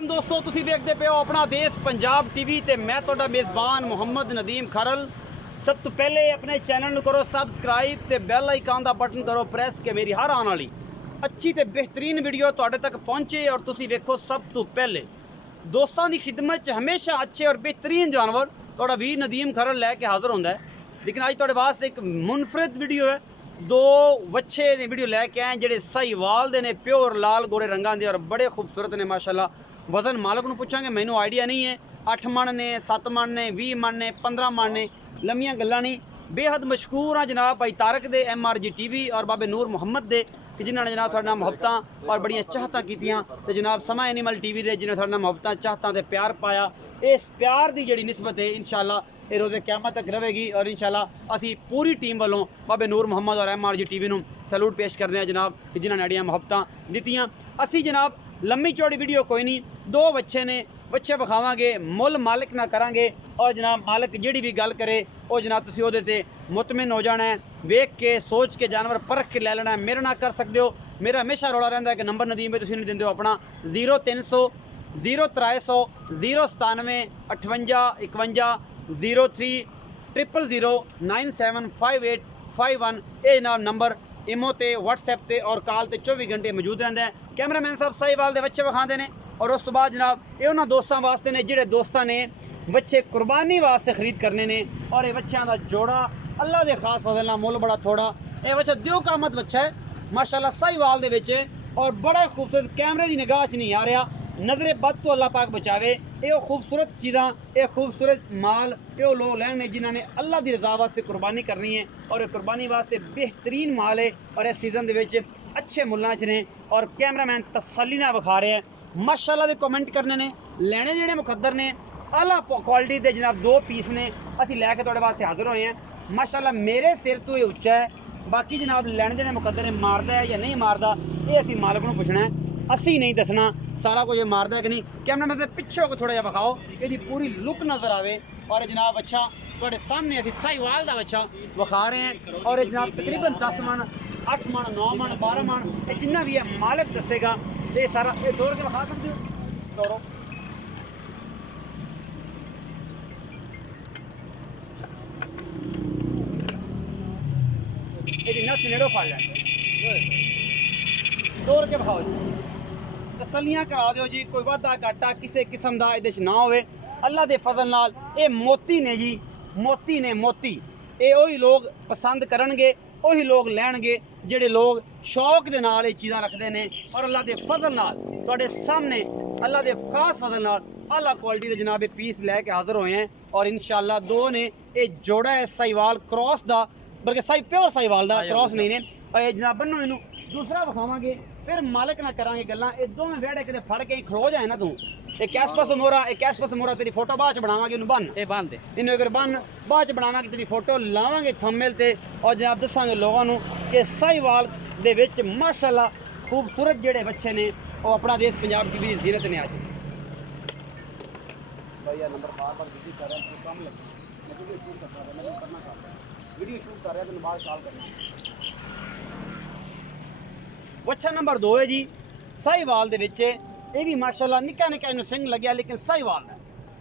दोस्तों तुसी देखते पे हो अपना देश पंजाब टीवी ते मैं तुहाडा मेज़बान मुहम्मद नदीम खरल। सब तो पहले अपने चैनल नूं करो सब्सक्राइब ते बैल आइकन दा बटन करो प्रेस के मेरी हर आने वाली अच्छी ते बेहतरीन वीडियो तुहाडे तक पहुँचे और तुसी वेखो सब तो पहले। दोस्तों की खिदमत च हमेशा अच्छे और बेहतरीन जानवर तुहाडा भी नदीम खरल लैके हाज़र होंदा है। लेकिन अज तुहाडे वास्ते एक मुनफरद वीडियो है। दो वच्छे दी वीडियो लैके आए जेडे साहीवाल दे ने, प्योर लाल गोरे रंगां दे और बड़े खूबसूरत ने माशाल्लाह। वजन मालक नूं पुछांगे, मैनू आइडिया नहीं है। 8 मन ने, 7 मन ने, 20 मन ने, 15 मन ने, लम्मियां गल्लां नहीं। बेहद मशहूर हाँ जनाब भाई तारक दे MRG TV और बाबे नूर मुहम्मद दे कि जिन्होंने जनाब साढ़े नाल मुहब्बतां और बड़ियां चाहतां कीतियां ते जनाब समा एनिमल TV दे जिन्हें साढ़े नाल मुहब्बतां चाहतां ते प्यार पाया। इस प्यार की जिहड़ी निस्बत है इंशाअल्लाह ये रोज़े क़यामत तक रहेगी और इंशाअल्लाह असी पूरी टीम वालों बाबे नूर मुहम्मद और MRG TV नूं सैल्यूट पेश करने जनाब कि जिन्होंने अड़ियां मुहब्बतां दित्तियां। असी जनाब लम्मी चौड़ी वीडियो कोई नहीं, दो बच्चे ने, बच्चे विखावांगे, मुल मालिक ना करांगे और जनाब मालिक जिहड़ी भी गल करे वो जनाब तुसीं ओहदे ते मुतमिन हो जाना है। वेख के सोच के जानवर परख के लै लेना है। मेरे नाल कर सकते हो। मेरा हमेशा रौला रहिंदा है कि नंबर नदीम पे तुसीं नहीं दिंदे हो अपना 0300 0300 097 58 51 03 000 975851 ये जनाब नंबर इमो ते WhatsApp ते और कॉल ते 24 घंटे मौजूद रहता है। कैमरामैन साहब साहीवाल दे बच्चे विखाते हैं और उस तो बाद जनाब ये उन्होंने दोस्तों वास्ते ने जिहड़े दोस्तों ने बच्चे कुर्बानी वास्ते खरीद करने ने और ये बच्चों का जोड़ा अल्लाह के खास फजल नाल मुल बड़ा थोड़ा। ये बच्चा दियो कामत बच्चा है माशाल्लाह साहीवाल दे विच और बड़ा खूबसूरत, कैमरे की निगाह च नहीं आ रहा, नजरे बद तो अल्लाह पाक बचावे। ये खूबसूरत चीज़ां, ये खूबसूरत माल ये लोग लैने जिन्होंने अल्लाह की रजा वास्ते कुर्बानी करनी है और कुर्बानी वास्ते बेहतरीन माल है और इस सीजन दे विच अच्छे मुल्लां च ने और कैमरामैन तसल्ली नाल विखा रहे हैं माशाल्लाह दे कमेंट करने ने। लैने जेहड़े मुकद्दर ने आला क्वालिटी के जनाब 2 पीस ने असीं लैके तुहाडे वास्ते हाज़र होए हैं माशाल्लाह। मेरे सिर तो ये उच्चा है, बाकी जनाब लैने जेहड़े मुकद्दर ने मारदा है या नहीं मारदा ये असीं मालक नूं पुछना है, असीं नहीं दसना सारा कुछ मारदा है कि नहीं। कैमरामैन से पिछे होकर थोड़ा जिहा विखाओ इसकी पूरी लुक नज़र आवे। और जनाब अच्छा तुहाडे सामने असीं साहीवाल दा बच्चा विखा रहे हैं और जनाब तकरीबन 10 मन 8 मन 9 मन 12 मन ये जिन्ना भी है मालिक दसेगा। ये सारा ये दौड़ के विखा सकते हो, दौड़ो। ये नस नेड़ो फड़ लै, दौड़ के विखाओ जी, तसलियां करा दो जी, कोई वाधा घाटा किसी किस्म का ये ना हो। अल्लाह के फजल नाल ये मोती ने जी, मोती ने मोती। ये वही लोग पसंद करनगे, वही लोग लैणगे जेडे लोग शौक दे नाल ये चीज़ां रखते हैं और अल्लाह के फजल नाल तुहाडे सामने अल्लाह के खास फजल नाल आला क्वालिटी के जनाब ये पीस लैके हाज़र होए हैं और इंशाअल्लाह 2 ने ये जोड़ा है साहीवाल क्रॉस का, बल्कि प्योर साहीवाल का क्रॉस नहीं ने। और ये जनाब बनो इनू दूसरा विखावांगे फिर मालिक ना करांगे गल्लां। ये दोवें वेड़े किते फड़ के खलो जाए ना तू, एक कैसपस मोरा, एक कैसपस मोरा तेरी फोटो बाद च बनावांगे, इन्हू बन ये बन दे इन्हू अगर बन बाद च बनावांगे तेरी फोटो लावांगे थंबनेल ते और जनाब दसांगे लोगों नू कि साहीवाल दे विच माशाल्लाह खूबसूरत जेडे बच्चे ने वो अपना देश पंजाब TV की जीरत ने। आज भाई यार नंबर बार बिजी कर रहा है, कम लगता है, मैं वीडियो शूट कर रहा है, मैं करना चाहता हूं, वीडियो शूट कर रहा है तो बाद कॉल करना। बच्चा नंबर 2 है जी साहीवाल दे विच, ये भी माशाल्लाह निक्का निक्का इन्हू सिंह लग्या लेकिन साहीवाल है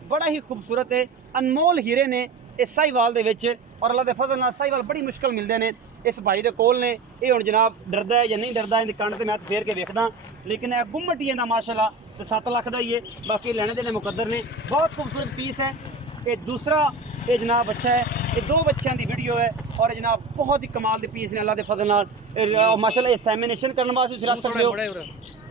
बड़ा ही खूबसूरत है, अनमोल हीरे ने इस साहीवाल दे विच और अल्लाह के फजल नाल साहीवाल बड़ी मुश्किल मिलते हैं। इस भाई के कोल ने ये हुण जनाब डरदा है या नहीं डरदा इहदी कंड ते मैं फेर के वेखदा, लेकिन यह गुम्मटियां दा माशाल्लाह तो 7 लाख का ही है। बाकी लैने देने मुकद्दर ने, बहुत खूबसूरत पीस है। ये दूसरा ये जनाब बच्चा है, ये 2 बच्चों की वीडियो है और जनाब बहुत ही कमाल के पीस ने अल्लाह के फजल नाल माशाल्लाह। ये सैमिनेशन करने वास्ते रख सकते हो,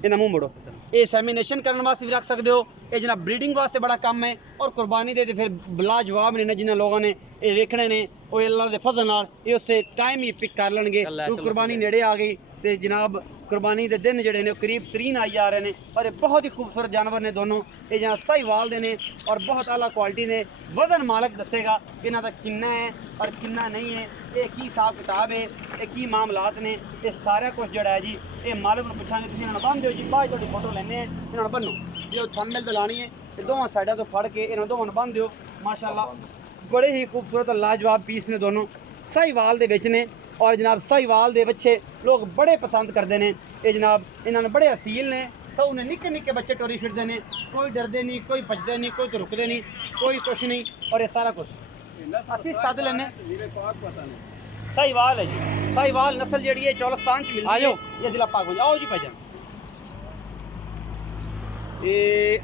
इन्हें मुँह मोड़ो, ये सैमिनेशन करने वास्ते भी रख सकते हो। ये जनाब ब्रीडिंग वास्ते बड़ा कम है और कुर्बानी दे फिर लाजवाब ने जिन्हें लोगों ने ये देखने ने वो अल्लाह के फजल नाल ये उससे टाइम ही पिक कर लेंगे। कुर्बानी नेड़े आ गई तो जनाब कुर्बानी के दिन जोड़े ने करीब 3 आई जा रहे हैं और ये बहुत ही खूबसूरत जानवर ने दोनों। ये जनाब साहीवाल दे ने और बहुत आला क्वालिटी ने। वजन मालिक दसेगा कि इन्हों का किन्ना है और किन्ना नहीं है, ये की हिसाब किताब है, ये की मामलात ने, ये सारा कुछ जोड़ा है जी ये मालिक को पूछांगे। तुम इन्होंने बन दो जी, बाद थोड़ी फोटो लेने इन्होंने बनो जो थंबनेल ते लानी है, दोवां साइडा तो फड़ के इन्होंने दोवां बन दो माशाल्लाह। बड़े ही खूबसूरत लाजवाब पीस ने दोनों साहीवाल दे विच ने और जनाब साहीवाल दे बच्चे लोग बड़े पसंद करते हैं। ये जनाब इन्होंने बड़े असील ने सौ ने निक्के निक्के बच्चे टोरी फिरते हैं, कोई डरते नहीं, कोई भजते नहीं, कोई रुकते नहीं, कोई कुछ नहीं, और ये सारा कुछ असि सद लेने। साहिवाल है जी, साहिवाल नस्ल जी है चौलस्तान च मिलती है, ये जिला पाक। आओ जी भाईजान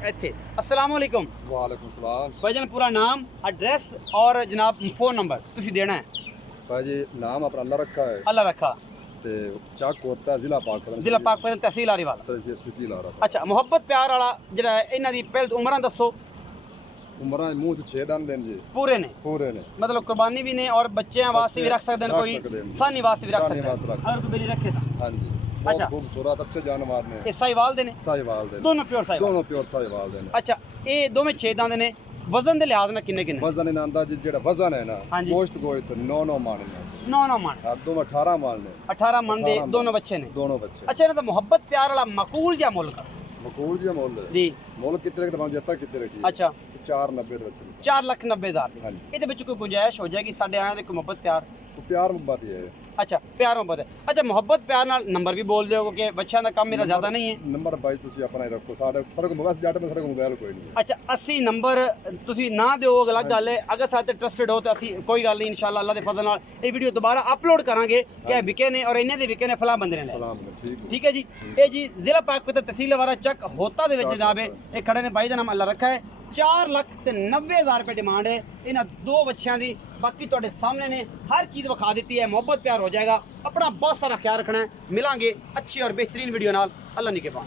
ਇੱਥੇ। अस्सलाम वालेकुम। वालेकुम सलाम। भाईजान पूरा नाम, एड्रेस और जनाब फ़ोन नंबर तुसी देना है। भाई नाम अपना अल्लाह रखा है, अल्लाह रखा। ते चक होता है जिला पाक, जिला पाक तहसील आरी वाला। तहसील आ रहा। अच्छा मुहब्बत प्यार वाला ਜਿਹੜਾ ਇਹਨਾਂ ਦੀ ਪਹਿਲ ਉਮਰਾਂ ਦੱਸੋ। उमरां मूंह च 6 दंद ने जी, पूरे ने, पूरे ने, मतलब कुर्बानी भी ने और बच्चें वास्ते भी रख सकते हैं, कोई सानी वास्ते भी रख सकते हैं अगर कोई मेरी रखे तो। हां जी। अच्छा खूबसूरत अच्छे जानवर ने। ये साहिवाल दे ने? साहिवाल दे, दोनों प्योर साहिवाल, दोनों प्योर साहिवाल दे ने। अच्छा ये दोवें 6 दंद ने, वजन दे लिहाज नाल किन्ने किन्ने? वजन इना अंदाज जेड़ा वजन है ना, गोश्त गोश्त 9 मन ने, 9 मन। हां दोनों 18 मन ने, 18 मन दे दोनों बच्चे ने, दोनों बच्चे। अच्छा इन्हां दा मुहब्बत प्यार वाला मकूल या मुल्क? मकूल जी मोल जी। मोल कितने का जता कितने की? अच्छा 490 ਦੇ ਵਿੱਚ 4,90,000। ਇਹਦੇ ਵਿੱਚ ਕੋਈ ਗੁੰਜਾਇਸ਼ ਹੋ ਜਾਏਗੀ ਸਾਡੇ ਆਇਆਂ ਦੇ ਕੋਈ ਮੁਹੱਬਤ ਪਿਆਰ? प्यार मोहब्बत ही है। अच्छा प्यार मोहब्बत है। अच्छा मुहब्बत प्यार नाल नंबर भी बोल दिओ कि बच्चों का काम मेरा ज़्यादा नहीं है। नंबर भाई तुसी अपना ही रखो, सारे को मोबाइल जट में सारे को मोबाइल कोई नहीं। अच्छा 80 नंबर तुसी ना दिओ अलग गल है, अगर साथे ट्रस्टेड हो तो असी कोई गल नहीं, इंशाल्लाह अल्लाह दे फजल नाल ये वीडियो दोबारा अपलोड करांगे कि विके ने और इन्ने दे विके ने फलां बंदे ने ले। ठीक है जी। ये जी जिला पाक तहसील वाला चक होता दे विच जनाब है, ये खड़े ने भाई दा नाम अल्लाह रखा है। 4,90,000 रुपये डिमांड है इन्हां 2 बच्चों की। बाकी तुहाडे सामने ने हर चीज़ विखा दी है, मुहब्बत प्यार हो जाएगा। अपना बहुत सारा ख्याल रखना है। मिलांगे अच्छी और बेहतरीन वीडियो नाल। अल्लाह निगहबान।